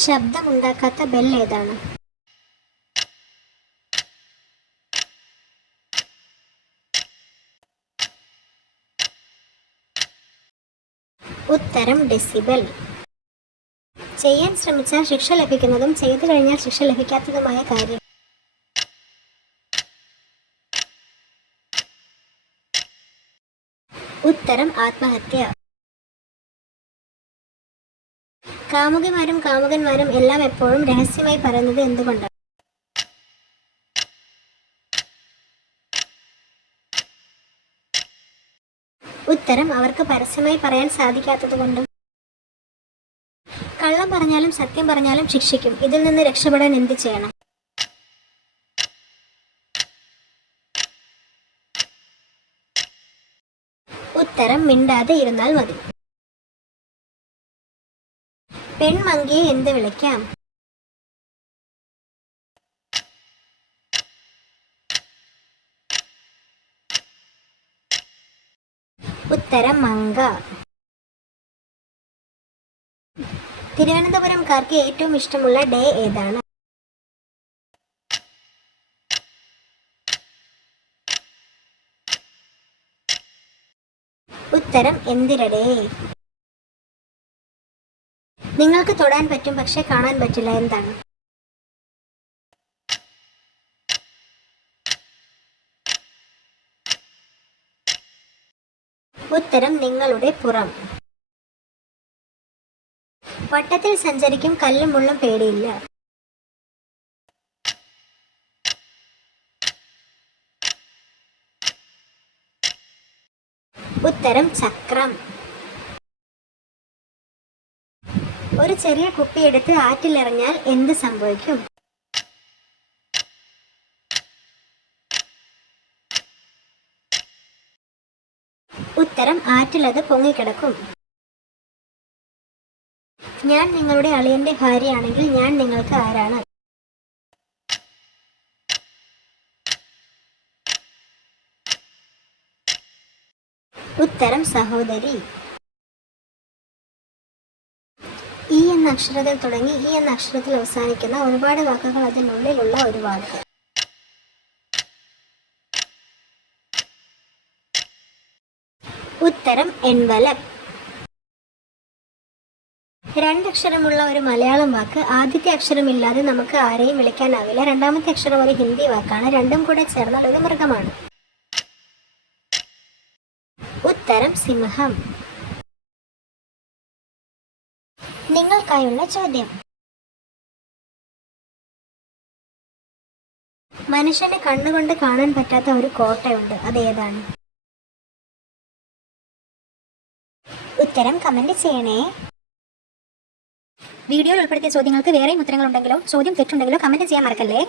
ശബ്ദമുണ്ടാക്കാത്ത bell ഏതാണ്? ഉത്തരം decibel. ചെയ്യാൻ ശ്രമിച്ചാൽ ശിക്ഷ ലഭിക്കുന്നതും ചെയ്തു കഴിഞ്ഞാൽ ശിക്ഷ ലഭിക്കാത്തതുമായ കാര്യം. ഉത്തരം ആത്മഹത്യ. കാമുകിമാരും കാമുകന്മാരും എല്ലാം എപ്പോഴും രഹസ്യമായി പറയുന്നത് എന്തുകൊണ്ടാണ്? ഉത്തരം അവർക്ക് പരസ്യമായി പറയാൻ സാധിക്കാത്തതുകൊണ്ട്. കള്ളം പറഞ്ഞാലും സത്യം പറഞ്ഞാലും ശിക്ഷിക്കും. ഇതിൽ നിന്ന് രക്ഷപ്പെടാൻ എന്ത് ചെയ്യണം? ഉത്തരം മിണ്ടാതെ ഇരുന്നാൽ മതി. പെൺമങ്കിയെ എന്ത് വിളിക്കാം? ഉത്തരം മങ്ക. തിരുവനന്തപുരംകാർക്ക് ഏറ്റവും ഇഷ്ടമുള്ള ഡേ ഏതാണ്? ഉത്തരം എന്തിരടേ. നിങ്ങൾക്ക് തൊടാൻ പറ്റും പക്ഷെ കാണാൻ പറ്റില്ല, എന്താണ്? ഉത്തരം നിങ്ങളുടെ പുറം. വട്ടത്തിൽ സഞ്ചരിക്കും കല്ലും മുള്ളും പേടിയില്ല. ഉത്തരം ചക്രം. ഒരു ചെറിയ കുപ്പിയെടുത്ത് ആറ്റിലെറിഞ്ഞാൽ എന്ത് സംഭവിക്കും? ഉത്തരം ആറ്റിലത് പൊങ്ങിക്കിടക്കും. ഞാൻ നിങ്ങളുടെ അളിയന്റെ ഭാര്യയാണെങ്കിൽ ഞാൻ നിങ്ങൾക്ക് ആരാണ്? ഉത്തരം സഹോദരി. ഇ എന്ന അക്ഷരത്തിൽ തുടങ്ങി ഇ എന്ന അക്ഷരത്തിൽ അവസാനിക്കുന്ന ഒരുപാട് വാക്കുകൾ അതിനുള്ളിലുള്ള ഒരു വാക്ക്. ഉത്തരം എൻവലപ്പ്. രണ്ടക്ഷരമുള്ള ഒരു മലയാളം വാക്ക്. ആദ്യത്തെ അക്ഷരമില്ലാതെ നമുക്ക് ആരെയും വിളിക്കാനാവില്ല. രണ്ടാമത്തെ അക്ഷരം ഒരു ഹിന്ദി വാക്കാണ്. രണ്ടും കൂടെ ചേർന്നാൽ ഒരു മൃഗമാണ്. ഉത്തരം സിംഹം. നിങ്ങൾക്കായുള്ള ചോദ്യം. മനുഷ്യന് കണ്ണുകൊണ്ട് കാണാൻ പറ്റാത്ത ഒരു കോട്ടയുണ്ട്, അതേതാണ്? ഉത്തരം കമന്റ് ചെയ്യണേ. വീഡിയോയിൽ ഉൾപ്പെടുത്തിയ ചോദ്യങ്ങൾക്ക് വേറെയും ഉത്തരങ്ങളുണ്ടെങ്കിലോ ചോദ്യം തെറ്റുണ്ടെങ്കിലോ കമന്റ് ചെയ്യാൻ മറക്കല്ലേ.